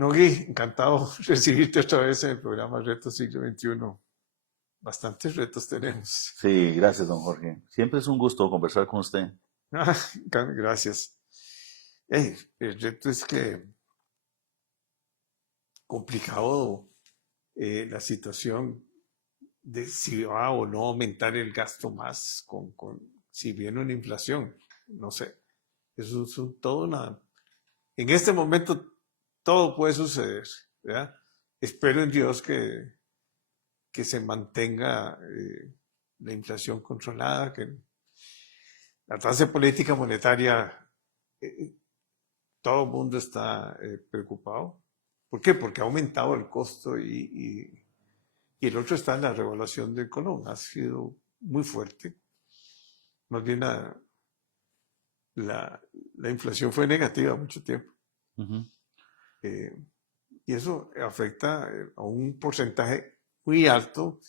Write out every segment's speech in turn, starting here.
Nogui, encantado de recibirte otra vez en el programa Retos Siglo XXI. Bastantes retos tenemos. Sí, gracias, don Jorge. Siempre es un gusto conversar con usted. Ah, gracias. El reto es que complicado la situación de si va o no aumentar el gasto más si viene una inflación. No sé. Eso es todo una... En este momento todo puede suceder, ¿verdad? Espero en Dios que se mantenga la inflación controlada, que la tasa de política monetaria, eh, todo el mundo está preocupado. ¿Por qué? Porque ha aumentado el costo y el otro está en la revaluación del colón. Ha sido muy fuerte. Más bien la, la inflación fue negativa mucho tiempo. Ujú. Eh, y eso afecta a un porcentaje muy alto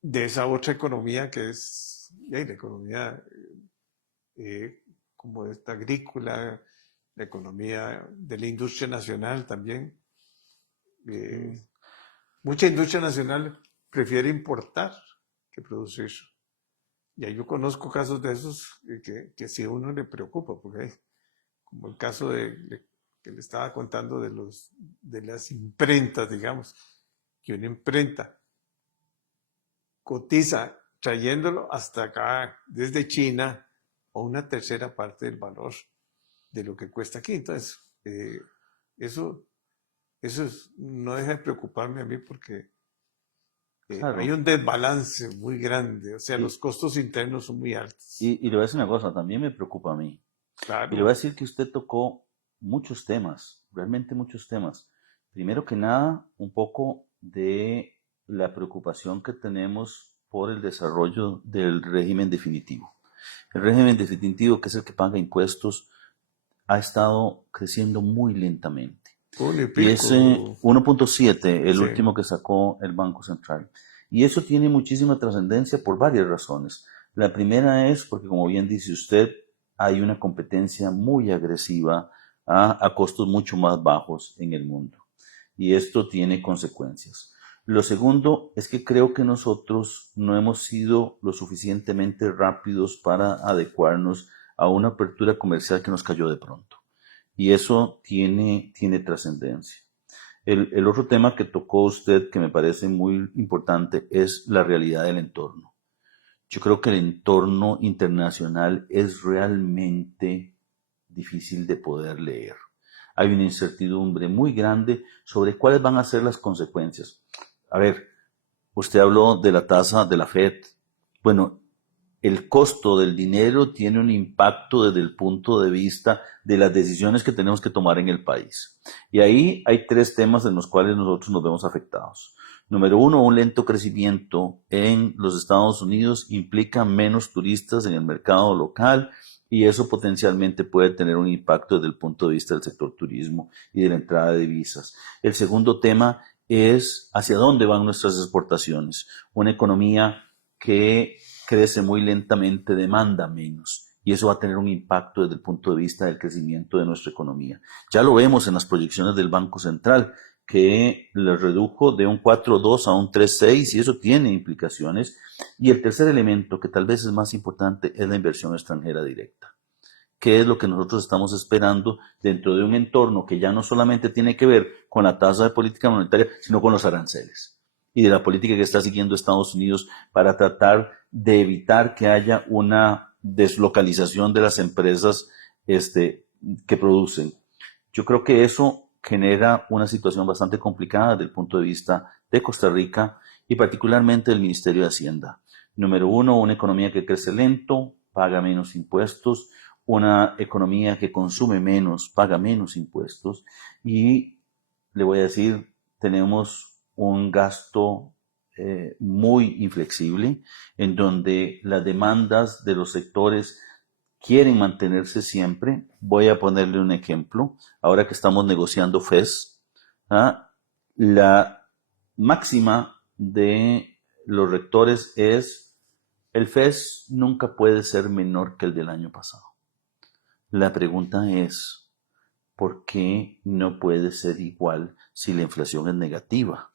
de esa otra economía que es la economía como esta agrícola, la economía de la industria nacional también. Mm. Eh, Mucha industria nacional prefiere importar que producir. Y ahí yo conozco casos de esos que sí a uno le preocupa, porque como el caso que le estaba contando de las imprentas, digamos, que una imprenta cotiza trayéndolo hasta acá desde China a una tercera parte del valor de lo que cuesta aquí. Entonces, eso, no deja de preocuparme a mí porque hay Claro. un desbalance muy grande, o sea, Y, los costos internos son muy altos. y le voy a decir una cosa, también me preocupa a mí. Y le voy a Claro, decir que usted tocó muchos temas, realmente muchos temas. Primero que nada, un poco de la preocupación que tenemos por el desarrollo del régimen definitivo. El régimen definitivo, que es el que paga impuestos, ha estado creciendo muy lentamente. uno y Y ese pico, 1.7, el sí, último que sacó el Banco Central. Y eso tiene muchísima trascendencia por varias razones. La primera es porque, como bien dice usted, hay una competencia muy agresiva a costos mucho más bajos en el mundo. Y esto tiene consecuencias. Lo segundo es que creo que nosotros no hemos sido lo suficientemente rápidos para adecuarnos a una apertura comercial que nos cayó de pronto. Y eso tiene trascendencia. El otro tema que tocó usted, que me parece muy importante, es la realidad del entorno. Yo creo que el entorno internacional es realmente difícil de poder leer. Hay una incertidumbre muy grande sobre cuáles van a ser las consecuencias. A ver, usted habló de la tasa de la Fed. Bueno, el costo del dinero tiene un impacto desde el punto de vista de las decisiones que tenemos que tomar en el país. Y ahí hay tres temas en los cuales nosotros nos vemos afectados. Número uno, un lento crecimiento en los Estados Unidos implica menos turistas en el mercado local y eso potencialmente puede tener un impacto desde el punto de vista del sector turismo y de la entrada de divisas. El segundo tema es hacia dónde van nuestras exportaciones. Una economía que crece muy lentamente demanda menos y eso va a tener un impacto desde el punto de vista del crecimiento de nuestra economía. Ya lo vemos en las proyecciones del Banco Central, que le redujo de un 4,2 a un 3,6 y eso tiene implicaciones. Y el tercer elemento, que tal vez es más importante, es la inversión extranjera directa. ¿Qué es lo que nosotros estamos esperando dentro de un entorno que ya no solamente tiene que ver con la tasa de política monetaria, sino con los aranceles y de la política que está siguiendo Estados Unidos para tratar de evitar que haya una deslocalización de las empresas que producen? Yo creo que eso genera una situación bastante complicada desde el punto de vista de Costa Rica y particularmente del Ministerio de Hacienda. Número uno, una economía que crece lento, paga menos impuestos, una economía que consume menos, paga menos impuestos y le voy a decir, tenemos un gasto muy inflexible en donde las demandas de los sectores quieren mantenerse siempre. Voy a ponerle un ejemplo. Ahora que estamos negociando FES, ¿ah? La máxima de los rectores es el FES nunca puede ser menor que el del año pasado. La pregunta es, ¿por qué no puede ser igual si la inflación es negativa?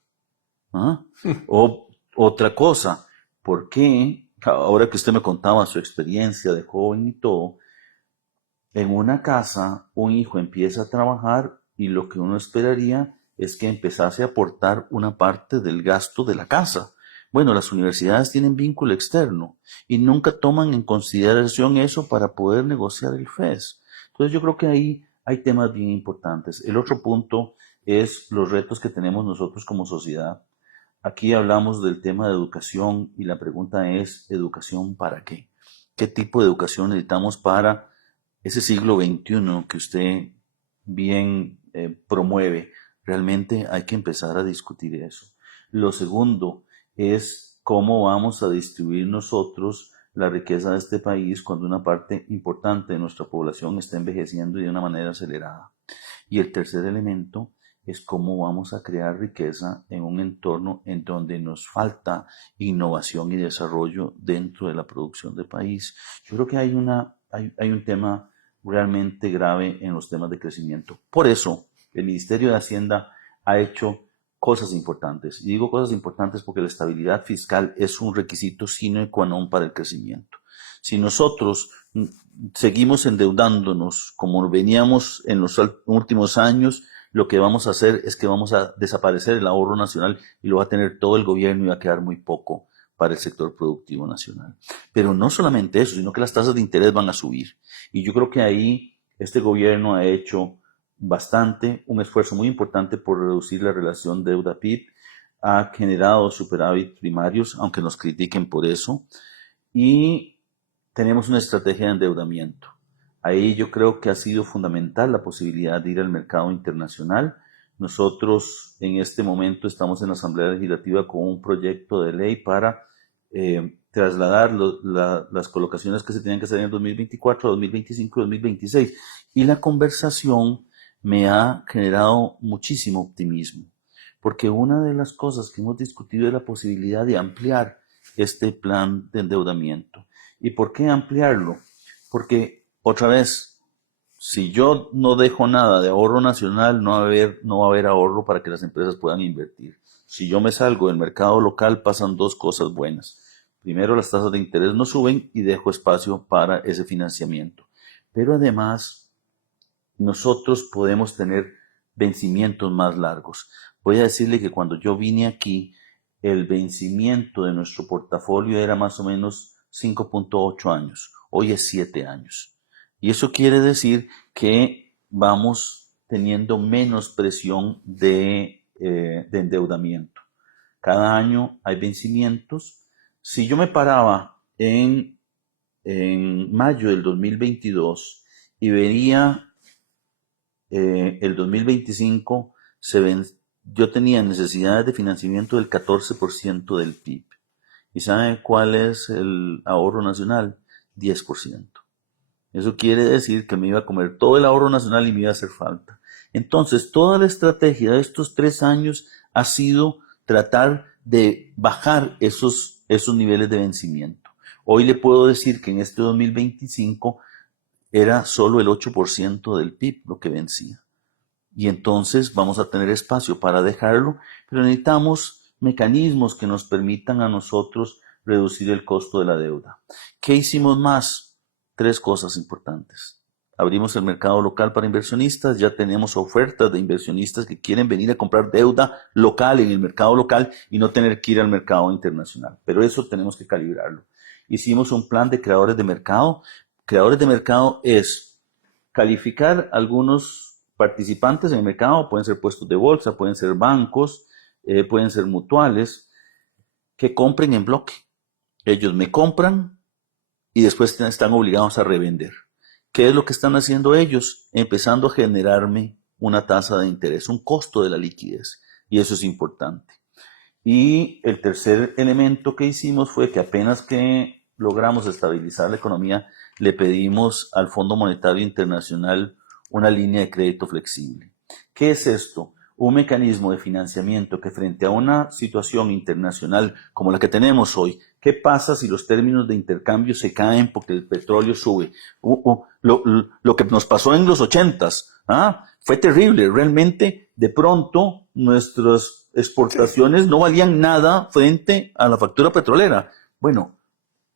¿Ah? O otra cosa, ¿por qué, ahora que usted me contaba su experiencia de joven y todo, en una casa un hijo empieza a trabajar y lo que uno esperaría es que empezase a aportar una parte del gasto de la casa? Bueno, las universidades tienen vínculo externo y nunca toman en consideración eso para poder negociar el FES. Entonces yo creo que ahí hay temas bien importantes. El otro punto es los retos que tenemos nosotros como sociedad. Aquí hablamos del tema de educación y la pregunta es, ¿educación para qué? ¿Qué tipo de educación necesitamos para ese siglo XXI que usted bien promueve? Realmente hay que empezar a discutir eso. Lo segundo es cómo vamos a distribuir nosotros la riqueza de este país cuando una parte importante de nuestra población está envejeciendo y de una manera acelerada. Y el tercer elemento es cómo vamos a crear riqueza en un entorno en donde nos falta innovación y desarrollo dentro de la producción del país. Yo creo que hay un tema realmente grave en los temas de crecimiento. Por eso, el Ministerio de Hacienda ha hecho cosas importantes. Y digo cosas importantes porque la estabilidad fiscal es un requisito sine qua non para el crecimiento. Si nosotros seguimos endeudándonos como veníamos en los últimos años, lo que vamos a hacer es que vamos a desaparecer el ahorro nacional y lo va a tener todo el gobierno y va a quedar muy poco para el sector productivo nacional. Pero no solamente eso, sino que las tasas de interés van a subir. Y yo creo que ahí este gobierno ha hecho un esfuerzo muy importante por reducir la relación deuda-PIB, ha generado superávit primarios, aunque nos critiquen por eso, y tenemos una estrategia de endeudamiento. Ahí yo creo que ha sido fundamental la posibilidad de ir al mercado internacional. Nosotros en este momento estamos en la Asamblea Legislativa con un proyecto de ley para trasladar las colocaciones que se tenían que hacer en 2024, 2025 y 2026. Y la conversación me ha generado muchísimo optimismo, porque una de las cosas que hemos discutido es la posibilidad de ampliar este plan de endeudamiento. ¿Y por qué ampliarlo? Porque, otra vez, si yo no dejo nada de ahorro nacional, no va a haber ahorro para que las empresas puedan invertir. Si yo me salgo del mercado local, pasan dos cosas buenas. Primero, las tasas de interés no suben y dejo espacio para ese financiamiento. Pero además, nosotros podemos tener vencimientos más largos. Voy a decirle que cuando yo vine aquí, el vencimiento de nuestro portafolio era más o menos 5.8 años. Hoy es 7 años. Y eso quiere decir que vamos teniendo menos presión de endeudamiento. Cada año hay vencimientos. Si yo me paraba en mayo del 2022 y veía el 2025, yo tenía necesidades de financiamiento del 14% del PIB. ¿Y saben cuál es el ahorro nacional? 10%. Eso quiere decir que me iba a comer todo el ahorro nacional y me iba a hacer falta. Entonces, toda la estrategia de estos 3 años ha sido tratar de bajar esos niveles de vencimiento. Hoy le puedo decir que en este 2025 era solo el 8% del PIB lo que vencía. Y entonces vamos a tener espacio para dejarlo, pero necesitamos mecanismos que nos permitan a nosotros reducir el costo de la deuda. ¿Qué hicimos más? 3 cosas importantes. Abrimos el mercado local para inversionistas, ya tenemos ofertas de inversionistas que quieren venir a comprar deuda local en el mercado local y no tener que ir al mercado internacional. Pero eso tenemos que calibrarlo. Hicimos un plan de creadores de mercado. Creadores de mercado es calificar algunos participantes en el mercado, pueden ser puestos de bolsa, pueden ser bancos, pueden ser mutuales, que compren en bloque. Ellos me compran y después están obligados a revender. ¿Qué es lo que están haciendo ellos? Empezando a generarme una tasa de interés, un costo de la liquidez. Y eso es importante. Y el tercer elemento que hicimos fue que apenas que logramos estabilizar la economía, le pedimos al Fondo Monetario Internacional una línea de crédito flexible. ¿Qué es esto? un mecanismo de financiamiento que frente a una situación internacional como la que tenemos hoy, ¿qué pasa si los términos de intercambio se caen porque el petróleo sube? Lo que nos pasó en los 80s, fue terrible. Realmente, de pronto, nuestras exportaciones no valían nada frente a la factura petrolera. Bueno,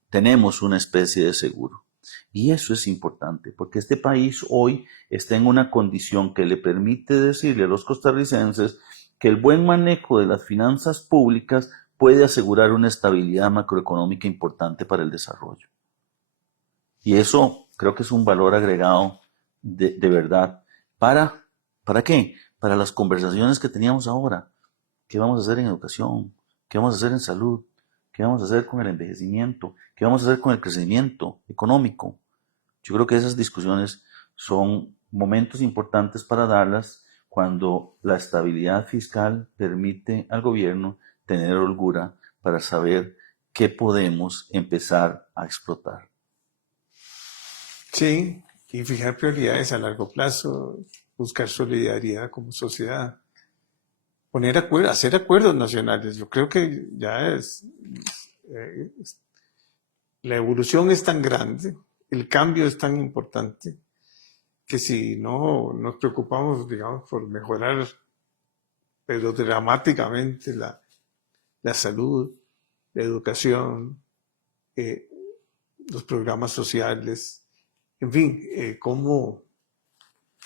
tenemos una especie de seguro. Y eso es importante, porque este país hoy está en una condición que le permite decirle a los costarricenses que el buen manejo de las finanzas públicas puede asegurar una estabilidad macroeconómica importante para el desarrollo. Y eso creo que es un valor agregado de verdad. ¿Para qué? Para las conversaciones que teníamos ahora. ¿Qué vamos a hacer en educación? ¿Qué vamos a hacer en salud? ¿Qué vamos a hacer con el envejecimiento? ¿Qué vamos a hacer con el crecimiento económico? Yo creo que esas discusiones son momentos importantes para darlas cuando la estabilidad fiscal permite al gobierno tener holgura para saber qué podemos empezar a explotar. Sí, y fijar prioridades a largo plazo, buscar solidaridad como sociedad, hacer acuerdos nacionales. Yo creo que ya la evolución es tan grande, el cambio es tan importante, que si no nos preocupamos, digamos, por mejorar, pero dramáticamente la salud, la educación, los programas sociales, en fin, cómo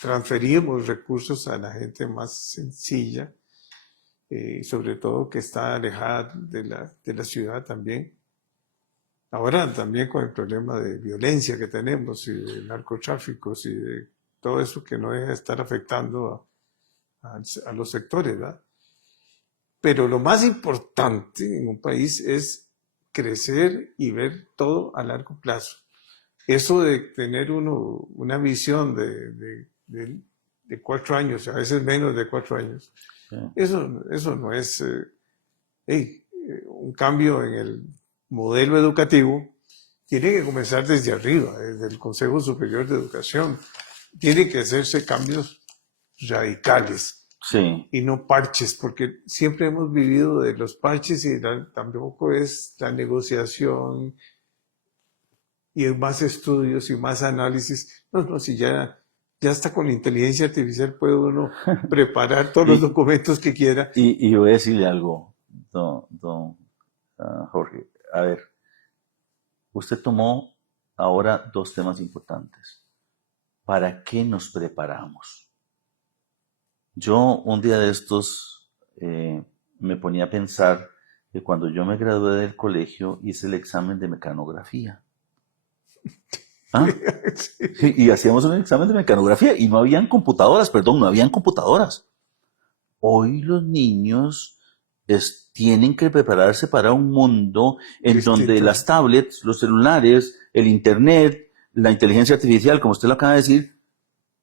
transferimos recursos a la gente más sencilla, sobre todo que está alejada de la ciudad también. Ahora también con el problema de violencia que tenemos y de narcotráficos y de todo eso que no deja de estar afectando a los sectores, ¿verdad? Pero lo más importante en un país es crecer y ver todo a largo plazo. Eso de tener una visión de 4 años, a veces menos de 4 años, sí. Eso no es un cambio en el modelo educativo. Tiene que comenzar desde arriba, desde el Consejo Superior de Educación. Tiene que hacerse cambios radicales, sí, y no parches, porque siempre hemos vivido de los parches y tampoco es la negociación y más estudios y más análisis. No, si ya está con inteligencia artificial puede uno preparar todos los documentos que quiera. Y voy a decirle algo, don Jorge. A ver, usted tomó ahora 2 temas importantes. ¿Para qué nos preparamos? Yo un día de estos me ponía a pensar que cuando yo me gradué del colegio hice el examen de mecanografía. Sí, y hacíamos un examen de mecanografía y no habían computadoras. Hoy los niños tienen que prepararse para un mundo en donde las tablets, los celulares, el internet, la inteligencia artificial, como usted lo acaba de decir,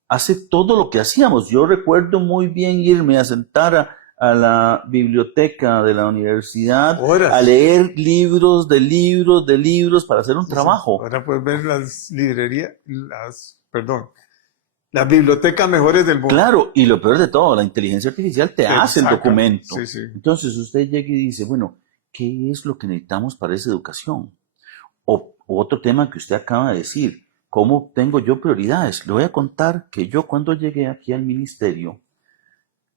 hace todo lo que hacíamos. Yo recuerdo muy bien irme a sentar a la biblioteca de la universidad, horas, a leer libros de libros para hacer un trabajo. Sí. Ahora puedes ver las librerías, las bibliotecas mejores del mundo. Claro, y lo peor de todo, la inteligencia artificial te hace el documento. Sí, sí. Entonces usted llega y dice, bueno, ¿qué es lo que necesitamos para esa educación? O otro tema que usted acaba de decir, ¿cómo tengo yo prioridades? Le voy a contar que yo cuando llegué aquí al ministerio,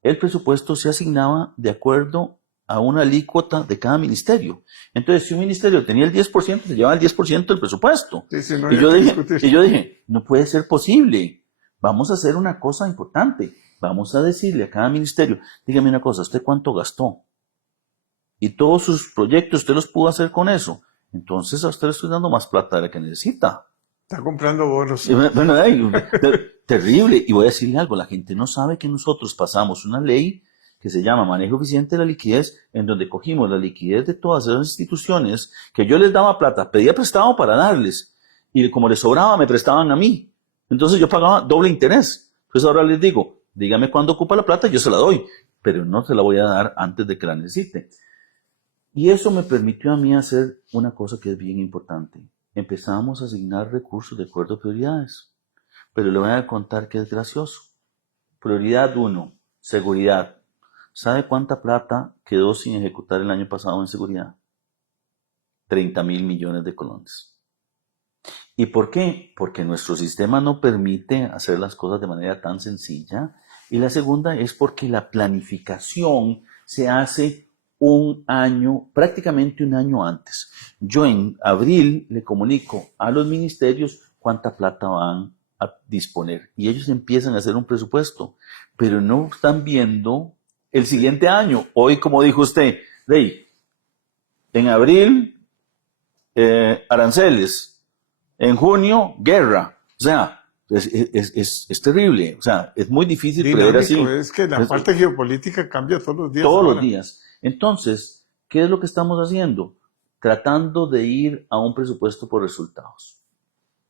el presupuesto se asignaba de acuerdo a una alícuota de cada ministerio. Entonces, si un ministerio tenía el 10%, se llevaba el 10% del presupuesto. Sí, no y yo dije, no puede ser posible. Vamos a hacer una cosa importante. Vamos a decirle a cada ministerio, dígame una cosa, ¿usted cuánto gastó? Y todos sus proyectos, ¿usted los pudo hacer con eso? Entonces a usted le estoy dando más plata de la que necesita. Está comprando bonos. Bueno, terrible. Y voy a decirle algo, la gente no sabe que nosotros pasamos una ley que se llama Manejo Eficiente de la Liquidez, en donde cogimos la liquidez de todas esas instituciones que yo les daba plata, pedía prestado para darles, y como les sobraba me prestaban a mí. Entonces yo pagaba doble interés. Entonces ahora les digo, dígame cuándo ocupa la plata, yo se la doy, pero no se la voy a dar antes de que la necesite. Y eso me permitió a mí hacer una cosa que es bien importante. Empezamos a asignar recursos de acuerdo a prioridades. Pero le voy a contar que es gracioso. Prioridad 1, seguridad. ¿Sabe cuánta plata quedó sin ejecutar el año pasado en seguridad? 30.000 millones de colones. ¿Y por qué? Porque nuestro sistema no permite hacer las cosas de manera tan sencilla. Y la segunda es porque la planificación se hace un año, prácticamente un año antes. Yo en abril le comunico a los ministerios cuánta plata van a disponer y ellos empiezan a hacer un presupuesto, pero no están viendo el siguiente año. Hoy, como dijo usted, Rey, en abril, aranceles, en junio, guerra. O sea, es terrible. O sea, es muy difícil prever así. Dinámico, es que la parte geopolítica cambia todos los días. Todos ahora. los días. Entonces, ¿qué es lo que estamos haciendo? Tratando de ir a un presupuesto por resultados.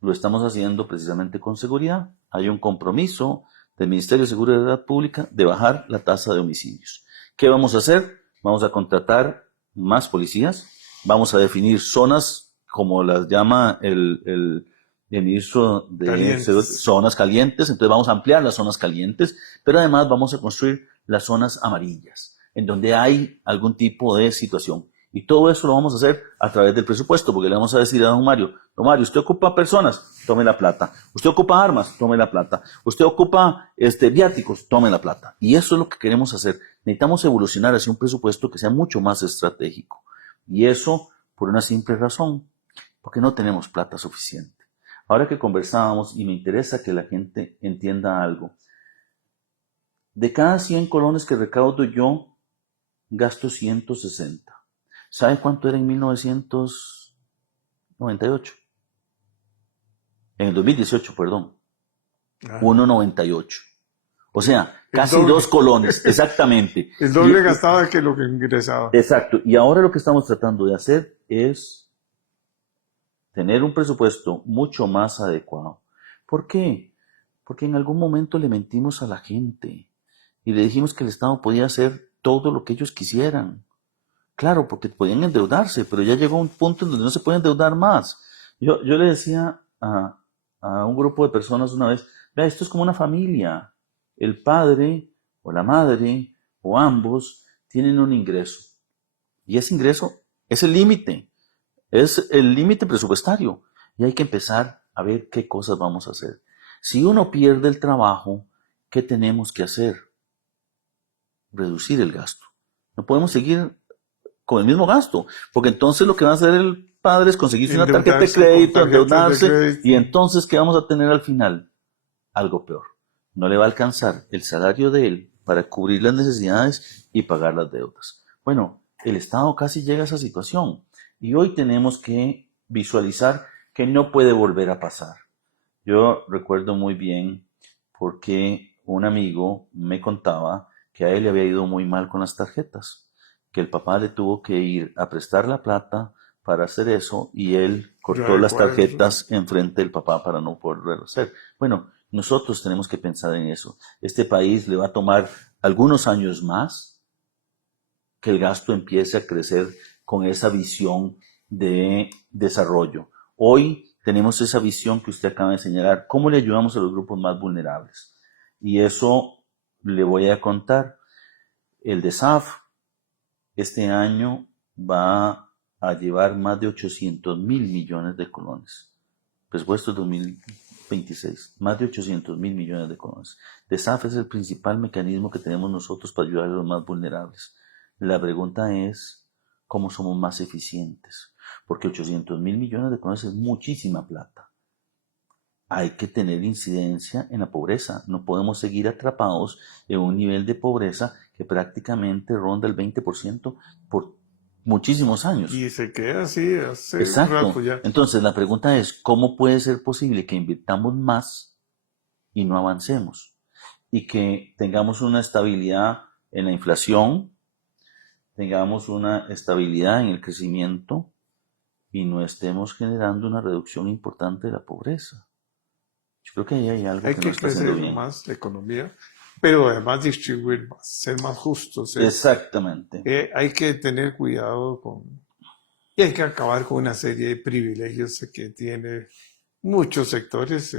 Lo estamos haciendo precisamente con seguridad. Hay un compromiso del Ministerio de Seguridad Pública de bajar la tasa de homicidios. ¿Qué vamos a hacer? Vamos a contratar más policías, vamos a definir zonas, como las llama el ministro de zonas calientes, entonces vamos a ampliar las zonas calientes, pero además vamos a construir las zonas amarillas, en donde hay algún tipo de situación. Y todo eso lo vamos a hacer a través del presupuesto, porque le vamos a decir a don Mario, usted ocupa personas, tome la plata. Usted ocupa armas, tome la plata. Usted ocupa viáticos, tome la plata. Y eso es lo que queremos hacer. Necesitamos evolucionar hacia un presupuesto que sea mucho más estratégico. Y eso por una simple razón, porque no tenemos plata suficiente. Ahora que conversábamos, y me interesa que la gente entienda algo, de cada 100 colones que recaudo yo, gasto 160. ¿Sabe cuánto era en 1998? En el 2018, perdón. 1.98. O sea, casi 2 colones, exactamente. El doble gastaba que lo que ingresaba. Exacto. Y ahora lo que estamos tratando de hacer es tener un presupuesto mucho más adecuado. ¿Por qué? Porque en algún momento le mentimos a la gente y le dijimos que el Estado podía hacer todo lo que ellos quisieran. Claro, porque podían endeudarse, pero ya llegó un punto en donde no se puede endeudar más. Yo le decía a un grupo de personas una vez, vea, esto es como una familia. El padre o la madre o ambos tienen un ingreso. Y ese ingreso es el límite presupuestario. Y hay que empezar a ver qué cosas vamos a hacer. Si uno pierde el trabajo, ¿qué tenemos que hacer? Reducir el gasto. No podemos seguir con el mismo gasto, porque entonces lo que va a hacer el padre es conseguirse una tarjeta de crédito, endeudarse, y entonces ¿qué vamos a tener al final? Algo peor. No le va a alcanzar el salario de él para cubrir las necesidades y pagar las deudas. Bueno, el Estado casi llega a esa situación y hoy tenemos que visualizar que no puede volver a pasar. Yo recuerdo muy bien porque un amigo me contaba que a él le había ido muy mal con las tarjetas, que el papá le tuvo que ir a prestar la plata para hacer eso y él cortó las tarjetas enfrente del papá para no poderlo hacer. Bueno, nosotros tenemos que pensar en eso. Este país le va a tomar algunos años más que el gasto empiece a crecer con esa visión de desarrollo. Hoy tenemos esa visión que usted acaba de señalar. ¿Cómo le ayudamos a los grupos más vulnerables? Y eso le voy a contar. El DESAF este año va a llevar más de 800.000 millones de colones. Presupuesto 2026, más de 800.000 millones de colones. DESAF es el principal mecanismo que tenemos nosotros para ayudar a los más vulnerables. La pregunta es, ¿cómo somos más eficientes? Porque 800.000 millones de colones es muchísima plata. Hay que tener incidencia en la pobreza. No podemos seguir atrapados en un nivel de pobreza que prácticamente ronda el 20% por muchísimos años. Y se queda así hace Exacto. rato ya. Entonces la pregunta es, ¿cómo puede ser posible que invirtamos más y no avancemos? Y que tengamos una estabilidad en la inflación, tengamos una estabilidad en el crecimiento y no estemos generando una reducción importante de la pobreza. Yo creo que ahí hay algo que no está haciendo bien. Hay que crecer más la economía, pero además distribuir más, ser más justos. Exactamente. Hay que tener cuidado y hay que acabar con una serie de privilegios que tiene muchos sectores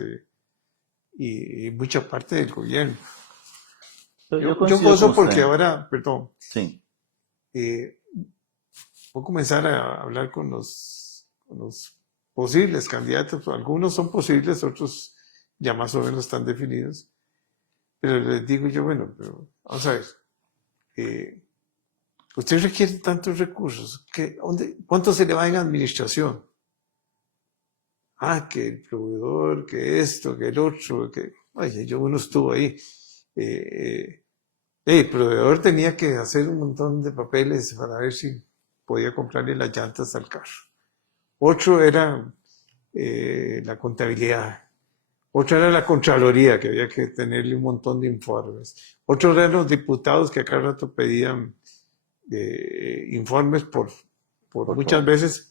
y mucha parte del gobierno. Yo Yo coincido con gozo porque usted. ahora, perdón, Sí, eh, voy a comenzar a hablar con los posibles candidatos. Algunos son posibles, otros ya más o menos están definidos. Pero les digo yo, bueno, pero vamos a ver, eh, usted requiere tantos recursos, ¿cuánto se le va en administración? Ah, que el proveedor, que esto, que el otro, que... Oye, uno estuvo ahí. El proveedor tenía que hacer un montón de papeles para ver si podía comprarle las llantas al carro. Otro era la contabilidad. Otra era la Contraloría, que había que tenerle un montón de informes. Otros eran los diputados que a cada rato pedían informes por por muchas todo. veces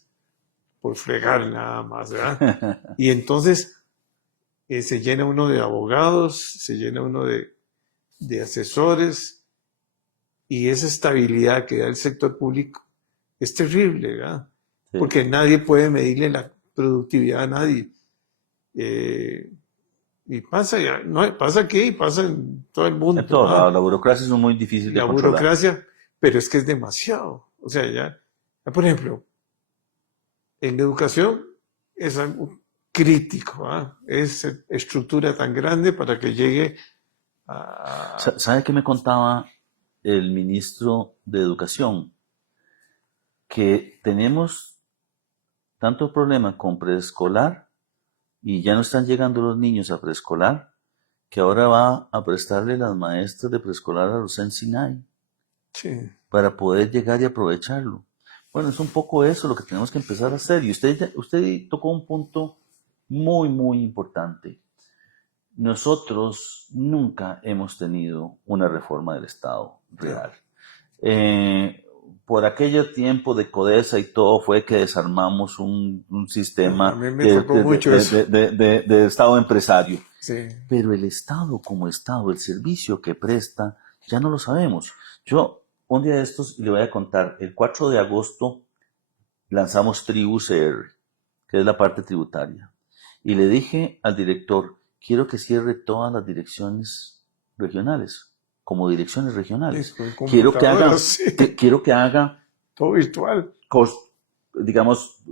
por fregar nada más, ¿verdad? Y entonces se llena uno de abogados, se llena uno de asesores, y esa estabilidad que da el sector público es terrible, ¿verdad? Sí. Porque nadie puede medirle la productividad a nadie. Eh, y pasa ya, no, pasa aquí y pasa en todo el En mundo, todo lado, ¿ah? la burocracia es muy difícil de La controlar. burocracia, pero es que es demasiado. O sea, por ejemplo, en educación es algo crítico, ¿ah? Es estructura tan grande para que llegue a... ¿Sabe qué me contaba el ministro de Educación? Que tenemos tanto problema con preescolar y ya no están llegando los niños a preescolar, que ahora va a prestarle las maestras de preescolar a los Sensinay Sí, para poder llegar y aprovecharlo. Bueno, es un poco eso lo que tenemos que empezar a hacer. Y usted tocó un punto muy, muy importante. Nosotros nunca hemos tenido una reforma del Estado real. no. Eh, por aquello tiempo de Codesa y todo fue que desarmamos un A sistema mí me tocó mucho eso. de Estado empresario. Sí, Pero el Estado como Estado, el servicio que presta, ya no lo sabemos. Yo, un día de estos, le voy a contar, el 4 de agosto lanzamos Tribu CR, que es la parte tributaria. Y le dije al director, quiero que cierre todas las direcciones regionales, como direcciones sí, regionales. con Quiero que computadoras, haga, sí, quiero que haga, todo virtual. digamos,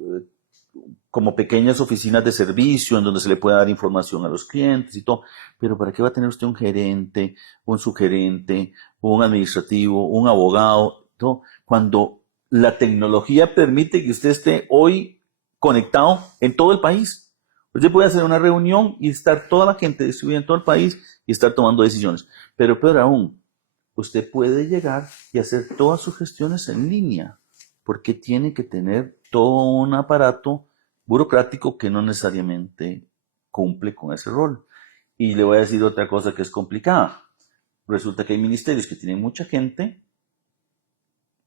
como pequeñas oficinas de servicio en donde se le pueda dar información a los clientes y todo. Pero ¿para qué va a tener usted un gerente, un subgerente, un administrativo, un abogado, todo, cuando la tecnología permite que usted esté hoy conectado en todo el país? Usted puede hacer una reunión y estar toda la gente distribuida en todo el país y estar tomando decisiones. Pero peor aún, usted puede llegar y hacer todas sus gestiones en línea, porque tiene que tener todo un aparato burocrático que no necesariamente cumple con ese rol. Y le voy a decir otra cosa que es complicada. Resulta que hay ministerios que tienen mucha gente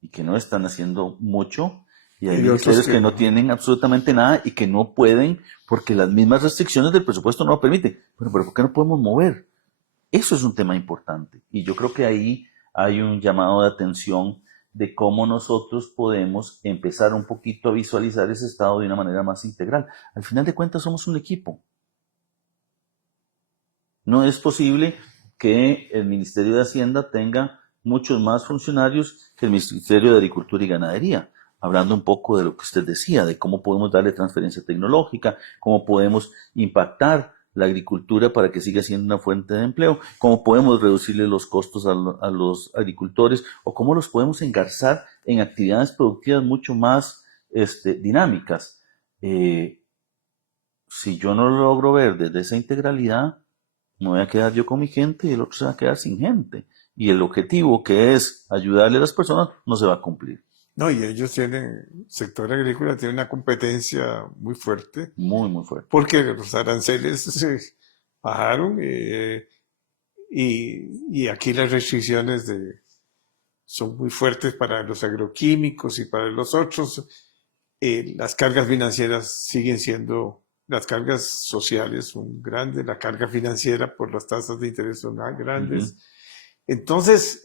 y que no están haciendo mucho, y hay Y otros ministerios que que no no. tienen absolutamente nada y que no pueden porque las mismas restricciones del presupuesto no lo permiten. Bueno, pero ¿por qué no podemos mover? Eso es un tema importante. Y yo creo que ahí hay un llamado de atención de cómo nosotros podemos empezar un poquito a visualizar ese estado de una manera más integral. Al final de cuentas somos un equipo. No es posible que el Ministerio de Hacienda tenga muchos más funcionarios que el Ministerio de Agricultura y Ganadería. Hablando un poco de lo que usted decía, de cómo podemos darle transferencia tecnológica, cómo podemos impactar la agricultura para que siga siendo una fuente de empleo, cómo podemos reducirle los costos a los agricultores o cómo los podemos engarzar en actividades productivas mucho más dinámicas. Eh, si yo no lo logro ver desde esa integralidad, me voy a quedar yo con mi gente y el otro se va a quedar sin gente. Y el objetivo que es ayudarle a las personas no se va a cumplir. No, y ellos tienen, el sector agrícola tiene una competencia muy fuerte Muy, muy fuerte. porque los aranceles se bajaron y aquí las restricciones son muy fuertes para los agroquímicos y para los otros. Las cargas financieras siguen siendo, las cargas sociales son grandes, la carga financiera por las tasas de interés son Ujú. grandes. Entonces,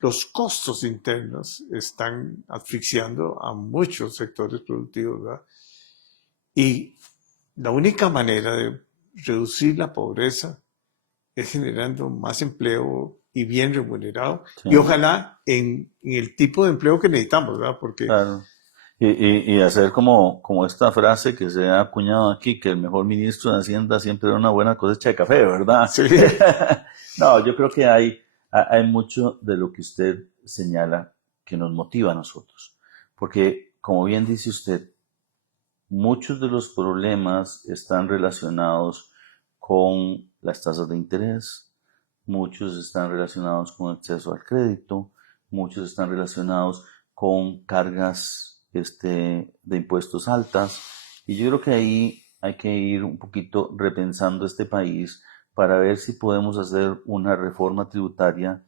los costos internos están asfixiando a muchos sectores productivos, ¿verdad? Y la única manera de reducir la pobreza es generando más empleo y bien remunerado, Sí, y ojalá en el tipo de empleo que necesitamos, ¿verdad? Porque claro. Y hacer como esta frase que se ha acuñado aquí, que el mejor ministro de Hacienda siempre da una buena cosecha de café, ¿verdad? sí, No, yo creo que hay mucho de lo que usted señala que nos motiva a nosotros. Porque, como bien dice usted, muchos de los problemas están relacionados con las tasas de interés, muchos están relacionados con acceso al crédito, muchos están relacionados con cargas de impuestos altas. Y yo creo que ahí hay que ir un poquito repensando este país para ver si podemos hacer una reforma tributaria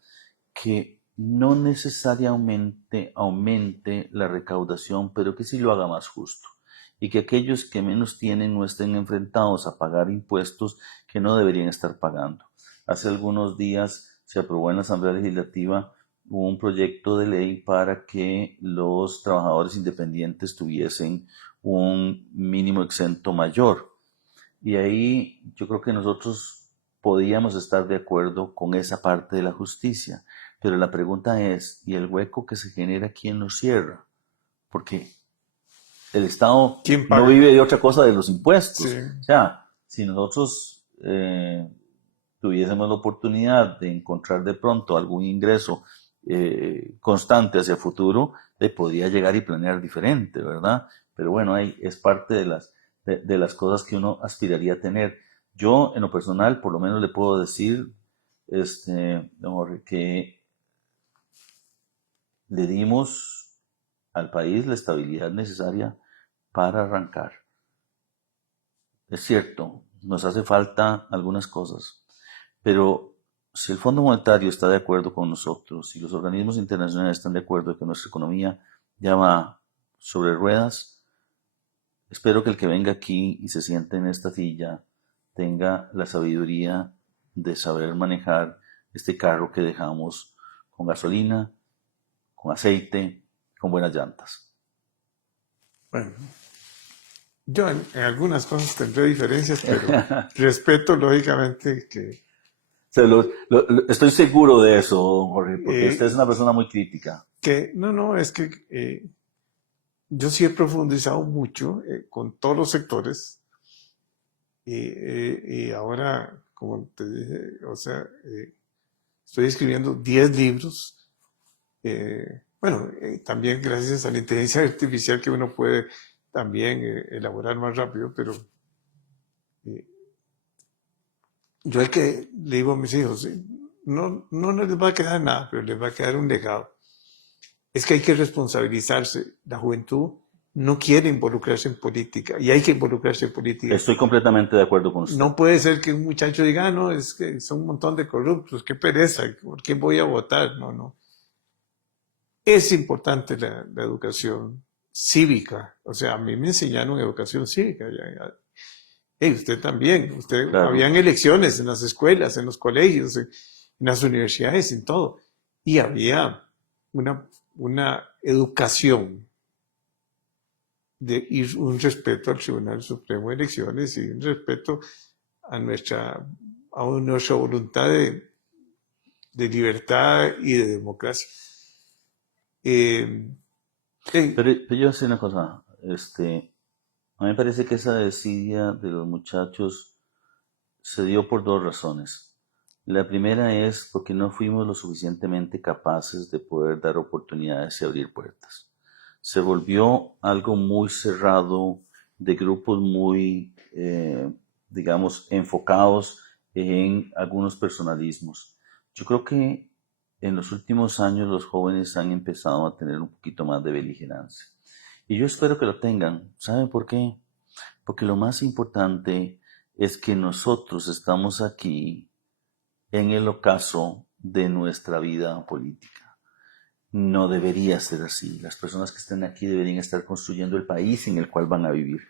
que no necesariamente aumente la recaudación, pero que sí lo haga más justo. Y que aquellos que menos tienen no estén enfrentados a pagar impuestos que no deberían estar pagando. Hace algunos días se aprobó en la Asamblea Legislativa un proyecto de ley para que los trabajadores independientes tuviesen un mínimo exento mayor. Y ahí yo creo que nosotros podíamos estar de acuerdo con esa parte de la justicia. Pero la pregunta es, ¿y el hueco que se genera quién lo cierra? Porque el Estado ¿quién no paga? vive de otra cosa de los Sí, impuestos. O sea, si nosotros tuviésemos la oportunidad de encontrar de pronto algún ingreso constante hacia el futuro, podría llegar y planear diferente, ¿verdad? Pero bueno, ahí es parte de las cosas que uno aspiraría a tener. Yo, en lo personal, por lo menos le puedo decir, don Jorge, que le dimos al país la estabilidad necesaria para arrancar. Es cierto, nos hace falta algunas cosas, pero si el Fondo Monetario está de acuerdo con nosotros, si los organismos internacionales están de acuerdo que nuestra economía ya va sobre ruedas, espero que el que venga aquí y se siente en esta silla tenga la sabiduría de saber manejar este carro que dejamos con gasolina, con aceite, con buenas llantas. bueno, yo en algunas cosas tendré diferencias, pero respeto lógicamente que Estoy seguro de eso, Jorge, porque usted es eh, una persona muy crítica. no, es que yo sí he profundizado mucho con todos los sectores y ahora, como te dije, o sea, estoy escribiendo 10 libros. Bueno, también gracias a la inteligencia artificial que uno puede también elaborar más rápido, pero eh, yo el que le digo a mis hijos, no les va a quedar nada, pero les va a quedar un legado. Es que hay que responsabilizarse. La juventud no quiere involucrarse en política y hay que involucrarse en política. Estoy completamente de acuerdo con usted. No puede ser que un muchacho diga, no, es que son un montón de corruptos, qué pereza, ¿por qué voy a votar? No. Es importante la educación cívica. O sea, a mí me enseñaron educación cívica. Hey, usted también. Claro. Habían elecciones en las escuelas, en los colegios, en las universidades, en todo. Y había una educación y un respeto al Tribunal Supremo de Elecciones y un respeto a nuestra voluntad de libertad y de democracia. Eh, Pero yo sé una cosa, a mí me parece que esa desidia de los muchachos se dio por dos razones. La primera es porque no fuimos lo suficientemente capaces de poder dar oportunidades y abrir puertas. Se volvió algo muy cerrado, de grupos muy, digamos, enfocados en algunos personalismos. Yo creo que en los últimos años los jóvenes han empezado a tener un poquito más de beligerancia. Y yo espero que lo tengan. ¿Saben por qué? Porque lo más importante es que nosotros estamos aquí en el ocaso de nuestra vida política. No debería ser así. Las personas que estén aquí deberían estar construyendo el país en el cual van a vivir.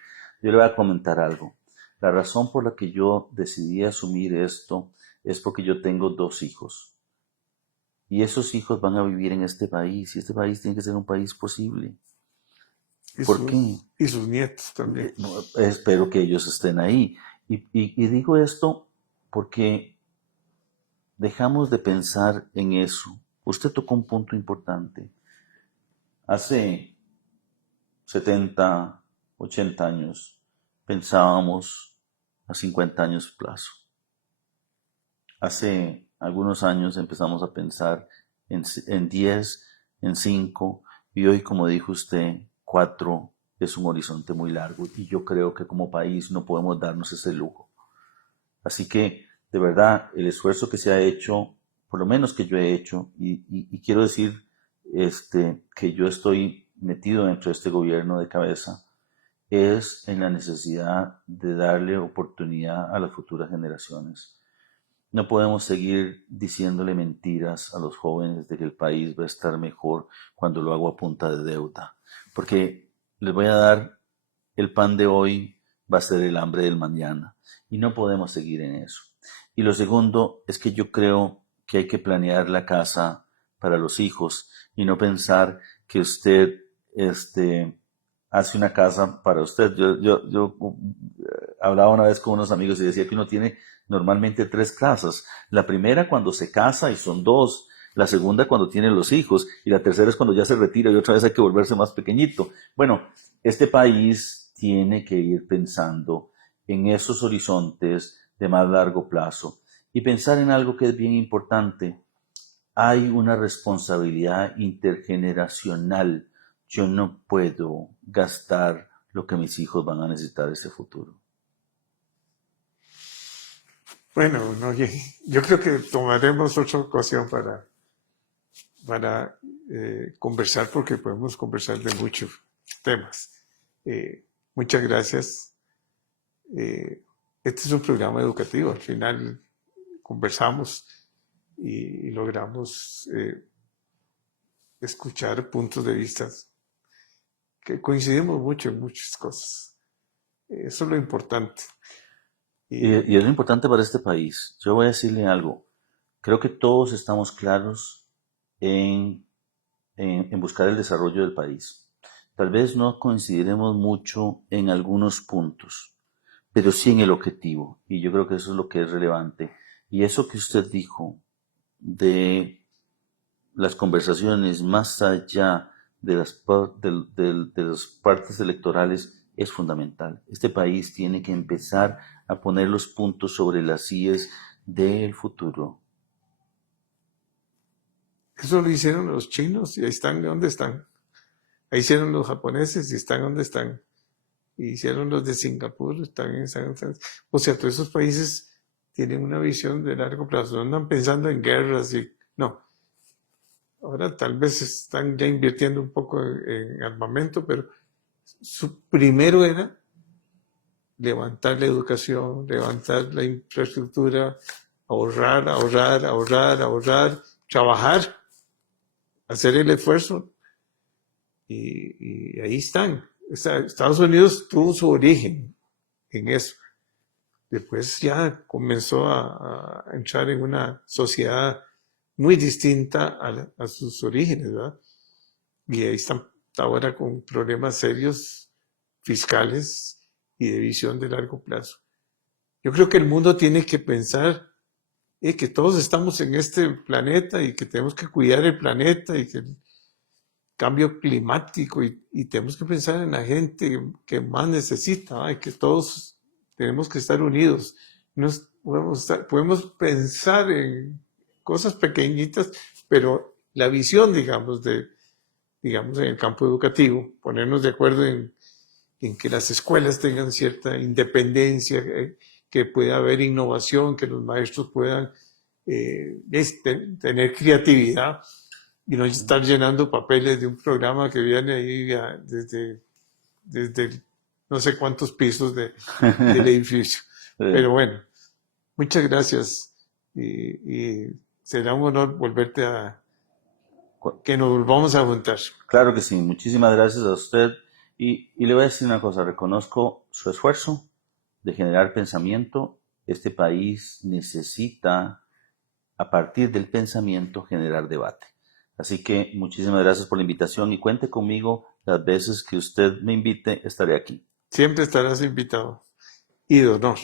Yo le voy a comentar algo. La razón por la que yo decidí asumir esto es porque yo tengo 2 hijos. Y esos hijos van a vivir en este país. Y este país tiene que ser un país posible. y, ¿Por sus, qué? y sus nietos también. Espero que ellos estén ahí. Y digo esto porque dejamos de pensar en eso. Usted tocó un punto importante. Hace 70, 80 años pensábamos a 50 años plazo. Hace algunos años empezamos a pensar en 10, en 5, y hoy, como dijo usted, 4 es un horizonte muy largo, y yo creo que como país no podemos darnos ese lujo. Así que, de verdad, el esfuerzo que se ha hecho, por lo menos que yo he hecho, y quiero decir que yo estoy metido dentro de este gobierno de cabeza, es en la necesidad de darle oportunidad a las futuras generaciones. No podemos seguir diciéndole mentiras a los jóvenes de que el país va a estar mejor cuando lo hago a punta de deuda. Porque les voy a dar el pan de hoy, va a ser el hambre del mañana. Y no podemos seguir en eso. Y lo segundo es que yo creo que hay que planear la casa para los hijos y no pensar que usted hace una casa para usted. Yo hablaba una vez con unos amigos y decía que uno tiene normalmente 3 casas. La primera cuando se casa y son 2. La segunda cuando tiene los hijos. Y la tercera es cuando ya se retira y otra vez hay que volverse más pequeñito. Bueno, este país tiene que ir pensando en esos horizontes de más largo plazo y pensar en algo que es bien importante. Hay una responsabilidad intergeneracional. Yo no puedo gastar lo que mis hijos van a necesitar en este futuro. Bueno, no, yo creo que tomaremos otra ocasión para conversar, porque podemos conversar de muchos temas. Muchas gracias. Este es un programa educativo. Al final conversamos y logramos escuchar puntos de vista que coincidimos mucho en muchas cosas. Eso es lo importante. Y es lo importante para este país. Yo voy a decirle algo. Creo que todos estamos claros en buscar el desarrollo del país. Tal vez no coincidiremos mucho en algunos puntos, pero sí en el objetivo. Y yo creo que eso es lo que es relevante. Y eso que usted dijo de las conversaciones más allá de las partes electorales es fundamental. Este país tiene que empezar a poner los puntos sobre las íes del futuro. Eso lo hicieron los chinos y ahí están donde están. Ahí hicieron los japoneses y están donde están. Y hicieron los de Singapur, están. O sea, todos esos países tienen una visión de largo plazo. No andan pensando en guerras y no. Ahora tal vez están ya invirtiendo un poco en armamento, pero su primero era levantar la educación, levantar la infraestructura, ahorrar, trabajar, hacer el esfuerzo, y ahí están. Estados Unidos tuvo su origen en eso. Después ya comenzó a entrar en una sociedad muy distinta a sus orígenes, ¿verdad? Y ahí están ahora con problemas serios fiscales y de visión de largo plazo. Yo creo que el mundo tiene que pensar que todos estamos en este planeta y que tenemos que cuidar el planeta y que el cambio climático y tenemos que pensar en la gente que más necesita, y que todos tenemos que estar unidos. Podemos pensar en cosas pequeñitas, pero la visión, digamos, en el campo educativo, ponernos de acuerdo en que las escuelas tengan cierta independencia, que pueda haber innovación, que los maestros puedan tener creatividad y no estar llenando papeles de un programa que viene ahí desde no sé cuántos pisos del edificio. Pero bueno, muchas gracias y será un honor volverte que nos volvamos a juntar. Claro que sí, muchísimas gracias a usted. Y le voy a decir una cosa, reconozco su esfuerzo de generar pensamiento. Este país necesita, a partir del pensamiento, generar debate. Así que muchísimas gracias por la invitación y cuente conmigo las veces que usted me invite, estaré aquí. Siempre estarás invitado y de honor.